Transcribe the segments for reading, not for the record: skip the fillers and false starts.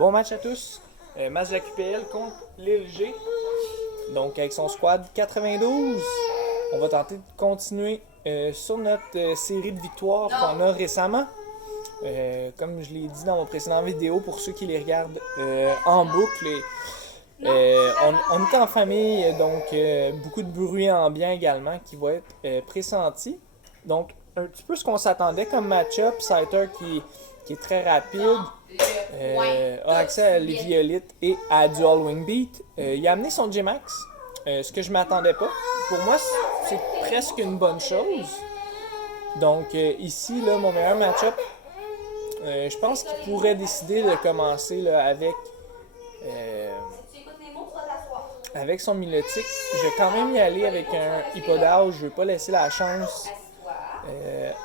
Bon match à tous. Match de la QPL contre Lille G. Donc avec son squad 92, on va tenter de continuer sur notre série de victoires qu'on a récemment. Comme je l'ai dit dans mon précédent vidéo, pour ceux qui les regardent en boucle, on est en famille, donc beaucoup de bruit ambiant également qui va être pressenti. Donc un petit peu ce qu'on s'attendait comme match-up, Scyther qui est très rapide, a accès à l'Eviolite et à Dual Wing Beat. Il a amené son J-Max, ce que je m'attendais pas. Pour moi, c'est presque une bonne chose. Donc ici, là, mon meilleur match-up, je pense qu'il pourrait décider de commencer là, avec son Milotic. Je vais quand même y aller avec un Hippodao. Je ne veux pas laisser la chance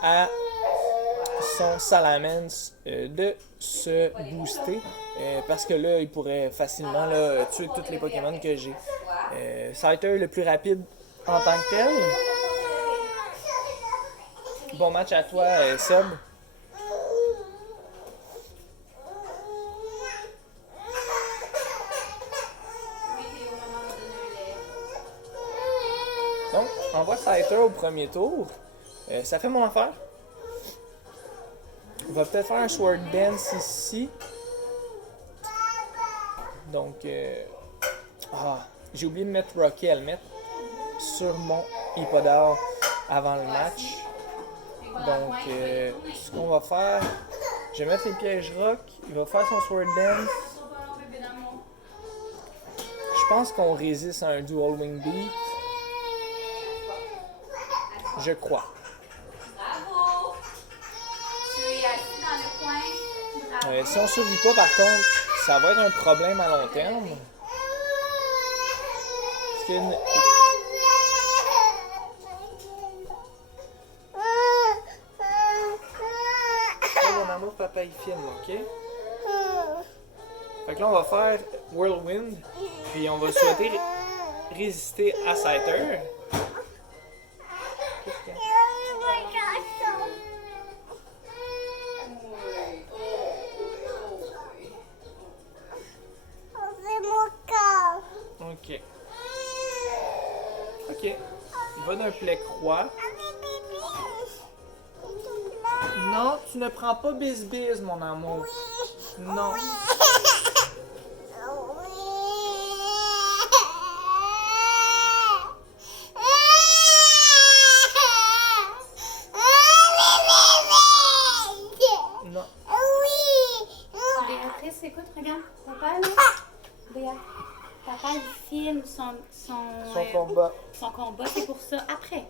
à son Salamence de se booster. Parce que là, il pourrait facilement là, tuer tous les Pokémon que j'ai. Scyther le plus rapide en tant que tel. Bon match à toi, Seb. Donc, on voit Scyther au premier tour. Ça fait mon affaire. On va peut-être faire un Sword Dance ici. Donc, j'ai oublié de mettre Rocky Helmet sur mon Hippodar avant le match. Donc, ce qu'on va faire, je vais mettre les pièges rock. Il va faire son Sword Dance. Je pense qu'on résiste à un Dual Wing Beat. Je crois. Bravo! Tu es assis dans le coin. Si on ne survit pas, par contre, ça va être un problème à long terme. Parce qu'il y a une... Oh, mon amour, papa, il filme, ok? Fait que là, on va faire Whirlwind, puis on va souhaiter résister à Scyther. Ok. Ok. Il va d'un plaie-croix. Non, tu ne prends pas bis-bis, mon amour. Non. Non. Béatrice, écoute, regarde. Papa, là. Béa. Papa, il filme Son combat. son combat, c'est pour ça. Après.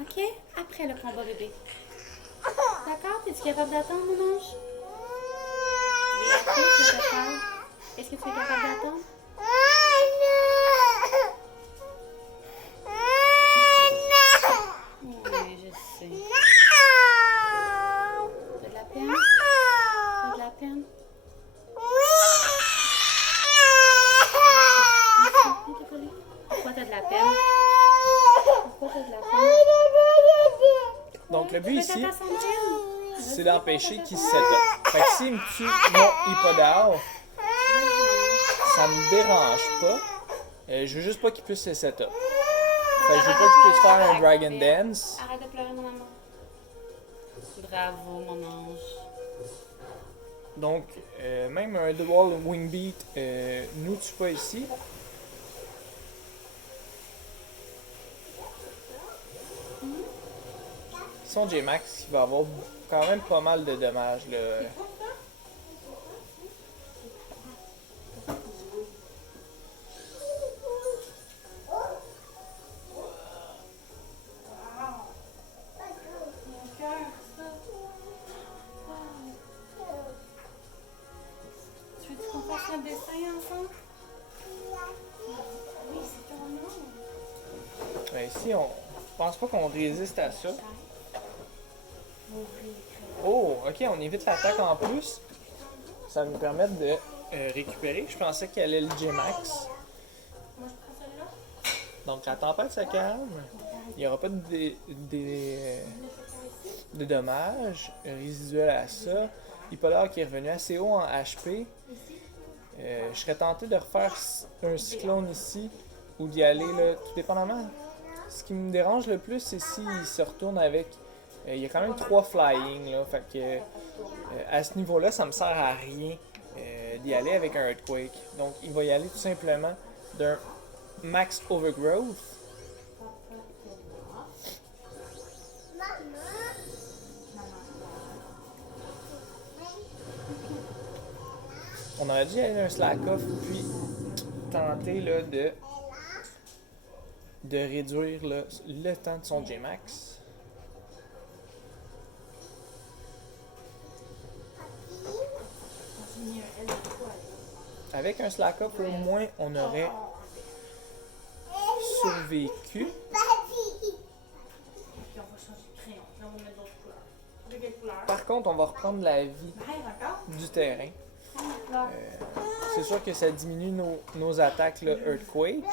OK? Après le combat, bébé. D'accord? Es-tu capable d'attendre, mon ange? Béatrice, je te parle. Est-ce que tu es capable d'attendre? Oui, je sais. T'as de la peine? T'as de la peine? Pourquoi t'as de la peine? Pourquoi t'as de la peine? Donc, le but ici, Ta santé? c'est d'empêcher qu'il se set-up. Fait que s'il me tue mon Hippodar, ça me dérange pas. Je veux juste pas qu'il puisse se set-up. Fait que je veux pas qu'il puisse faire un Dragon Dance. Arrête de pleurer, mon amour. Bravo, mon ange. Donc, même un Dual Wing Beat nous tue pas ici. Son J-Max, il va avoir quand même pas mal de dommages. Là. Tu veux qu'on fasse un dessin ensemble? Oui, c'est ton nom. Ici, je pense pas qu'on résiste à ça. Oh, ok, on évite l'attaque en plus. Ça va nous permettre de récupérer. Je pensais qu'elle allait le J-Max. Moi, je prends celle-là. Donc la tempête se calme. Il n'y aura pas de dommages résiduels à ça. Hippolard qui est revenu assez haut en HP. Je serais tenté de refaire un cyclone ici ou d'y aller, là, tout dépendamment. Ce qui me dérange le plus, c'est s'il se retourne avec. Il y a quand même 3 flying, là. Fait que à ce niveau-là, ça me sert à rien d'y aller avec un Earthquake. Donc, il va y aller tout simplement d'un Max Overgrowth. On aurait dû y aller d'un Slack-off, puis tenter là, de réduire là, le temps de son J-Max. Avec un Slack-Up, au moins, on aurait survécu. Par contre, on va reprendre la vie du terrain. C'est sûr que ça diminue nos attaques, là, Earthquake.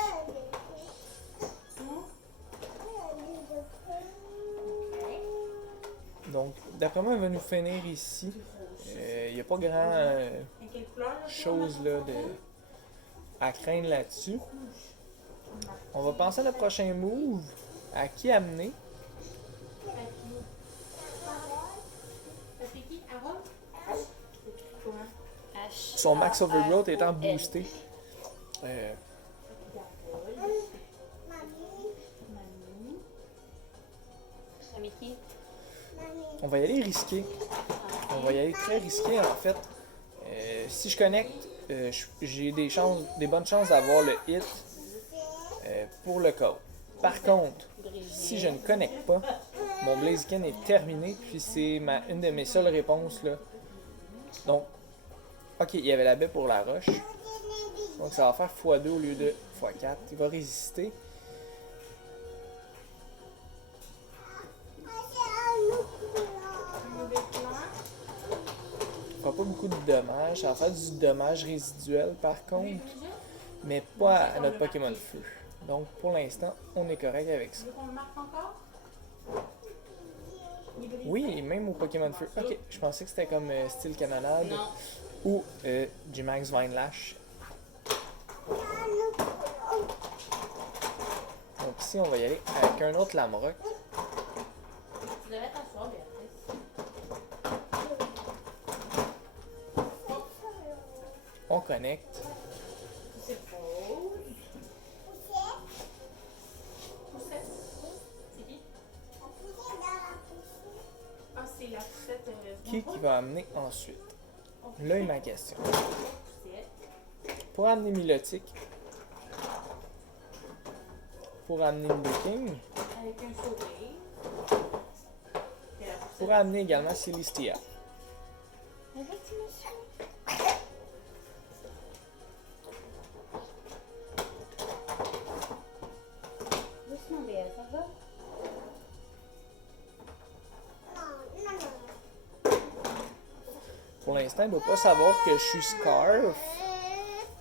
Donc, d'après moi, il va nous finir ici. Il n'y a pas grand chose là, à craindre là-dessus. On va penser à le prochain move. À qui amener? Son Max Overgrowth étant boosté. On va y aller risqué. On va y aller très risqué en fait. Si je connecte, j'ai des bonnes chances d'avoir le hit pour le code. Par contre, si je ne connecte pas, mon Blaziken est terminé, puis c'est une de mes seules réponses là. Donc, ok, il y avait la baie pour la roche. Donc ça va faire x2 au lieu de x4. Il va résister. Il fera pas beaucoup de dommages. Ça va faire du dommage résiduel par contre. Mais pas à notre Pokémon Feu. Donc pour l'instant, on est correct avec ça. Oui, même au Pokémon Feu. Ok, je pensais que c'était comme style canonnade. Ou J-Max Vinelash. Donc ici, on va y aller avec un autre Lamrock. Tu devais t'asseoir, Béatrice. On connecte. C'est faux. C'est qui? Ah, c'est la poussette. Qui va amener ensuite? Là est ma question. Pour amener Milotic, pour amener Nidoking, Avec un sourire. pour amener également Celestia. Doucement, Béa, ça va? Pour l'instant, il ne doit pas savoir que je suis Scarf.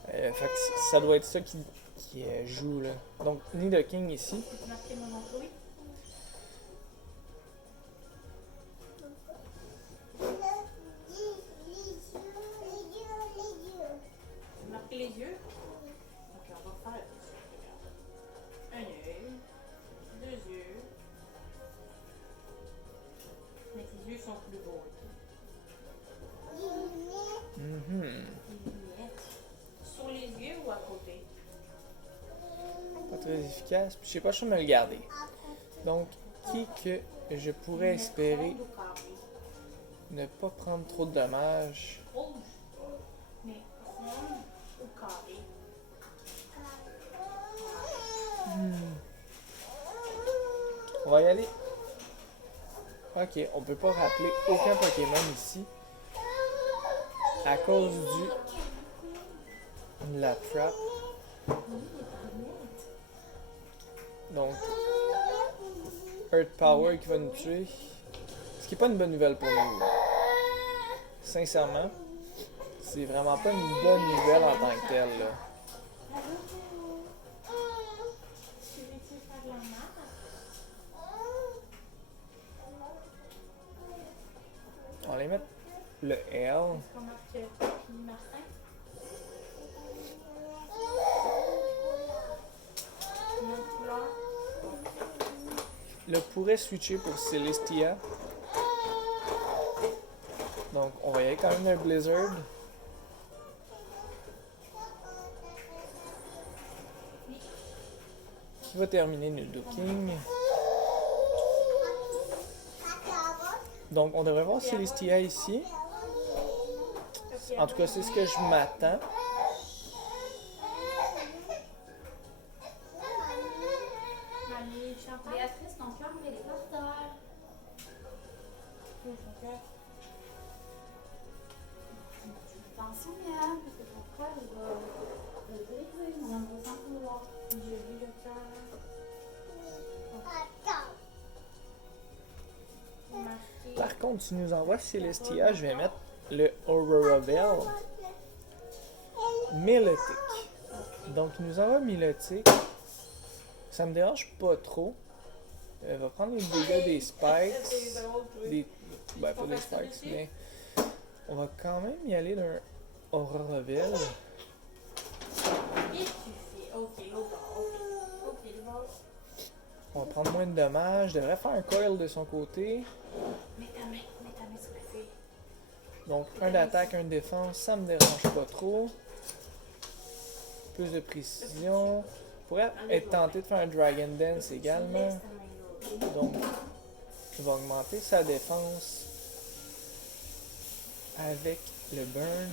Fait que ça doit être ça qui joue là. Donc, Nidoking ici. Tu marqué mon nom, oui? Marquer les yeux? Ok, on va faire un œil, 2 yeux. Mais tes yeux sont plus beaux. Mhm. Les lunettes. Sur les yeux ou à côté? Pas très efficace. Puis je sais pas, je vais me le garder. Donc, qui que je pourrais espérer Ronde ou carré? ne pas prendre trop de dommages? Rouge. Mais ronde ou carré? On va y aller. Ok, on peut pas rappeler aucun Pokémon ici. À cause de la trap. Donc, Earth Power qui va nous tuer. Ce qui n'est pas une bonne nouvelle pour nous. Sincèrement, c'est vraiment pas une bonne nouvelle en tant que telle. Là. Tu veux-tu faire de la marque? On va les mettre le L. Est-ce qu'on marque Papy Martin? Nom de couleur? Le pourrait switcher pour Celestia. Donc, on va y aller quand même d'un Blizzard. Qui va terminer Nudo King. Donc, on devrait voir Celestia ici. En tout cas, c'est ce que je m'attends. Mamie, Chantal. Béatrice, ton cœur, mais il est par terre. Oui, son cœur. Attention, Mia, parce que ton frère, il va le briser. On va s'en vouloir. J'ai vu le cœur. Marqué. Par contre, tu nous envoies Celestia, je vais mettre le Aurora Bell. Milotic. Donc, il nous envoie Milotic. Ça me dérange pas trop. Elle va prendre les dégâts des spikes. Ben, pas des spikes, mais on va quand même y aller d'un Aurora Bell. Qu'est-ce que tu fais? Ok, l'autre bord. Ok, le bord. On va prendre moins de dommages. Je devrais faire un coil de son côté. Mets ta main sur la feuille. Donc, un d'attaque, un de défense, ça me dérange pas trop. Plus de précision. Je pourrais être tenté de faire un Dragon Dance également. Donc, il va augmenter sa défense avec le burn.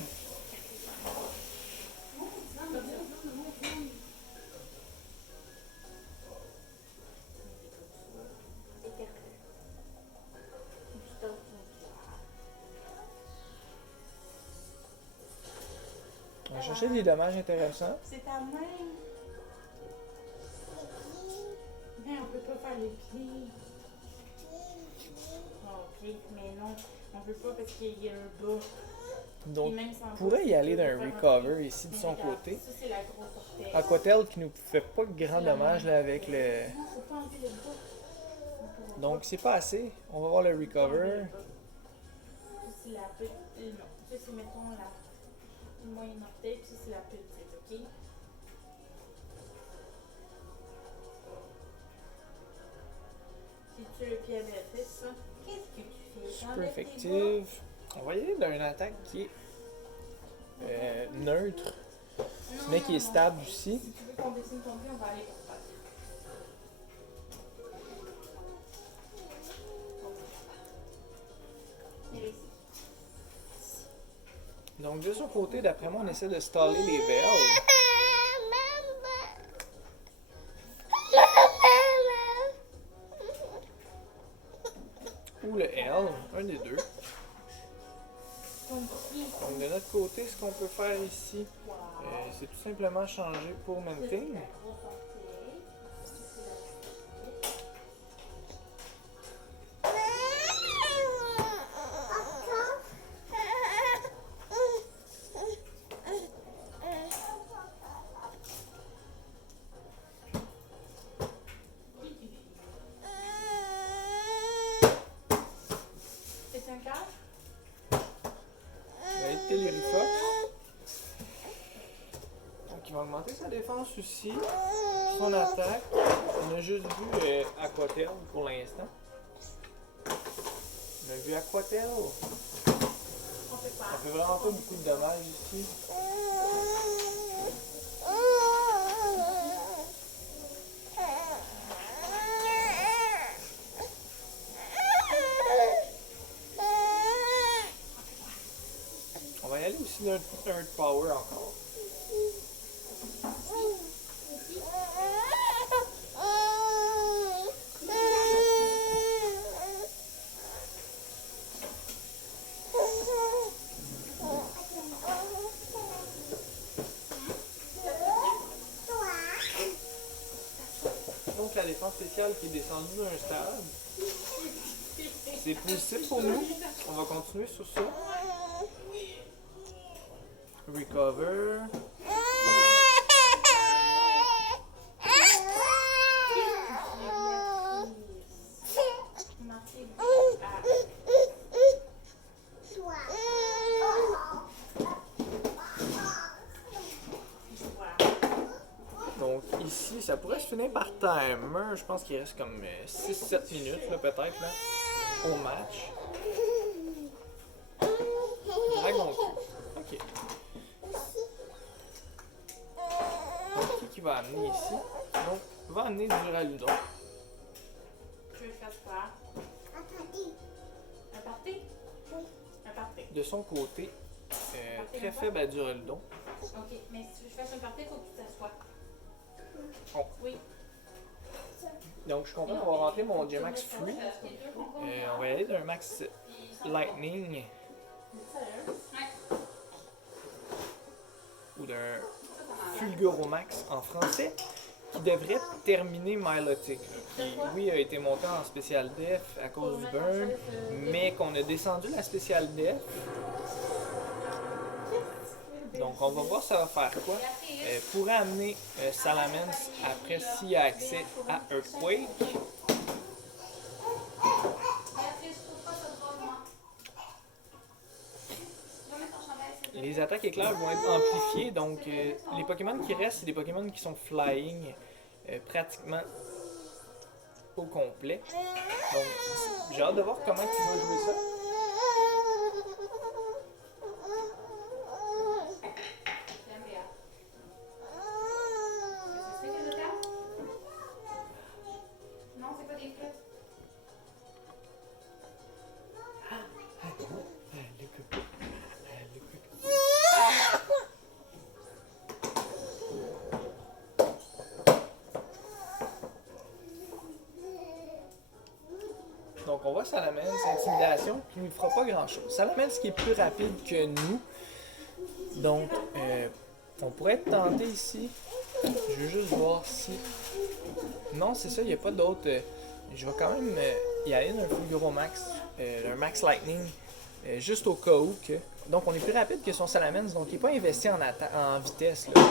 On va chercher des dommages intéressants. C'est ta main. Mais on peut pas faire les pieds. Ok, mais non, on veut pas parce qu'il y a un bas. Donc, Et même sans on pourrait y bas, aller on peut d'un faire un recover pied. ici de Mais son regarde, côté. Ça, c'est la grosse orteil. Aquatel qui nous fait pas grand dommage là, avec le. Non, faut pas enlever le bas. Donc, c'est pas assez. On va voir le recover. Ça, c'est la petite. Non, ça, c'est mettons la moyenne orteil, puis ça, c'est la petite, ok? Si tu le pied à Béatrice, ça, qu'est-ce que tu fais? Super T'enlèves tes bas. effective. On va y aller d'une attaque qui est neutre, Non, mais qui non, est stable aussi. Si tu veux qu'on dessine ton pied, on va aller comme ça. Et ici. Donc, de son côté, d'après moi, on essaie de staller les valves. Ou le L, un des deux. Ton pied. Donc, de notre côté, ce qu'on peut faire ici, Wow. c'est tout simplement changer pour Ça, c'est Maintain. la grosse orteil. Ça, c'est la petite. C'est un cœur? Il va être Télérifox. Donc, il va augmenter sa défense aussi. Son attaque. On a juste vu Aquatel pour l'instant. On a vu Aquatel. On fait Ça quoi? fait vraiment pas beaucoup de dommages ici. On va y aller aussi d'un Earth Power encore. Donc la défense spéciale qui est descendue d'un stade. C'est positif pour nous. On va continuer sur ça. Recover. Marqué ça pourrait se finir par timer. Je pense qu'il reste comme 6-7 minutes, là, peut-être, là, au match. Dragon Coup. Ok. Donc, qui va amener ici? Donc, va amener Duraludon. Tu veux faire quoi? Un party? Un party. De son côté, très faible à Duraludon. Ok, mais si tu veux que je fasse un party, il faut que tu t'assoies. Oh. Oui. Donc, je suis content d'avoir rentré mon G-Max Free. On va y aller d'un Max Lightning. Ou d'un Fulguromax en français, qui devrait terminer Milotic, qui, oui, a été monté en spécial def à cause du burn, mais qu'on a descendu la spécial def. Donc, on va voir ça va faire quoi. Pourrait amener Salamence après s'il y a accès à Earthquake. Les attaques éclairs vont être amplifiées, donc les Pokémon qui restent, c'est des Pokémon qui sont flying pratiquement au complet. Donc, j'ai hâte de voir comment tu vas jouer ça. Non, c'est pas des flûtes. Donc, on voit Salamence, intimidation, qui ne fera pas grand-chose. Salamence qui est plus rapide que nous. Donc, on pourrait être tenté ici. Je veux juste voir si... Non, c'est ça, il n'y a pas d'autre... je vais quand même y aller d'un Fulguromax, d'un Max Lightning, juste au cas où que... Donc, on est plus rapide que son Salamence, donc il n'est pas investi en vitesse, là.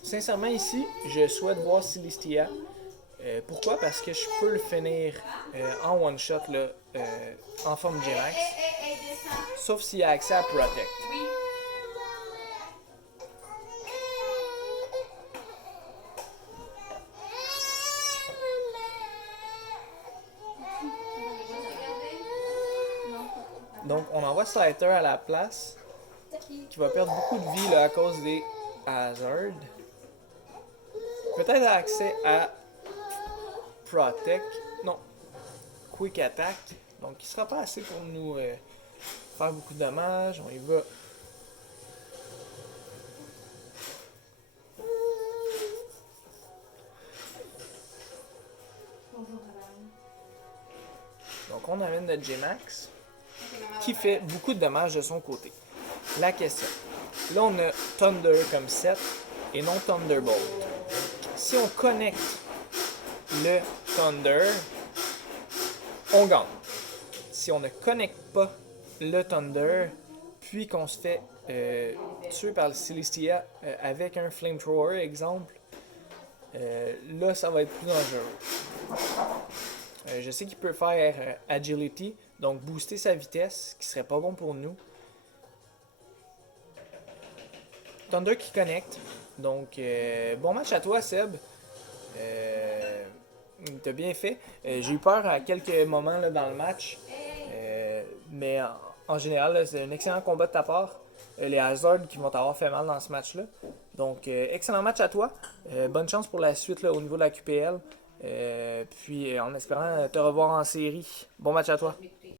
Sincèrement, ici, je souhaite voir Celestia. Pourquoi? Parce que je peux le finir en one-shot, là, en forme G-Max. Sauf s'il y a accès à Protect. Oui. Donc, on envoie Slighter à la place, qui va perdre beaucoup de vie là, à cause des Hazard. Peut-être accès à Protect. Non. Quick Attack. Donc, il sera pas assez pour nous faire beaucoup de dommages. On y va. Donc, on amène notre G-Max, qui fait beaucoup de dommages de son côté. La question. Là, on a Thunder comme set et non Thunderbolt. Si on connecte le Thunder, on gagne. Si on ne connecte pas le Thunder, puis qu'on se fait tuer par le Celestia avec un Flamethrower, exemple, là, ça va être plus dangereux. Je sais qu'il peut faire Agility, donc booster sa vitesse, qui serait pas bon pour nous. Thunder qui connecte. Donc, bon match à toi, Seb. T'as bien fait. J'ai eu peur à quelques moments là, dans le match. Mais en général, là, c'est un excellent combat de ta part. Les Hazards qui vont t'avoir fait mal dans ce match-là. Donc, excellent match à toi. Bonne chance pour la suite là, au niveau de la QPL. Puis, en espérant te revoir en série. Bon match à toi.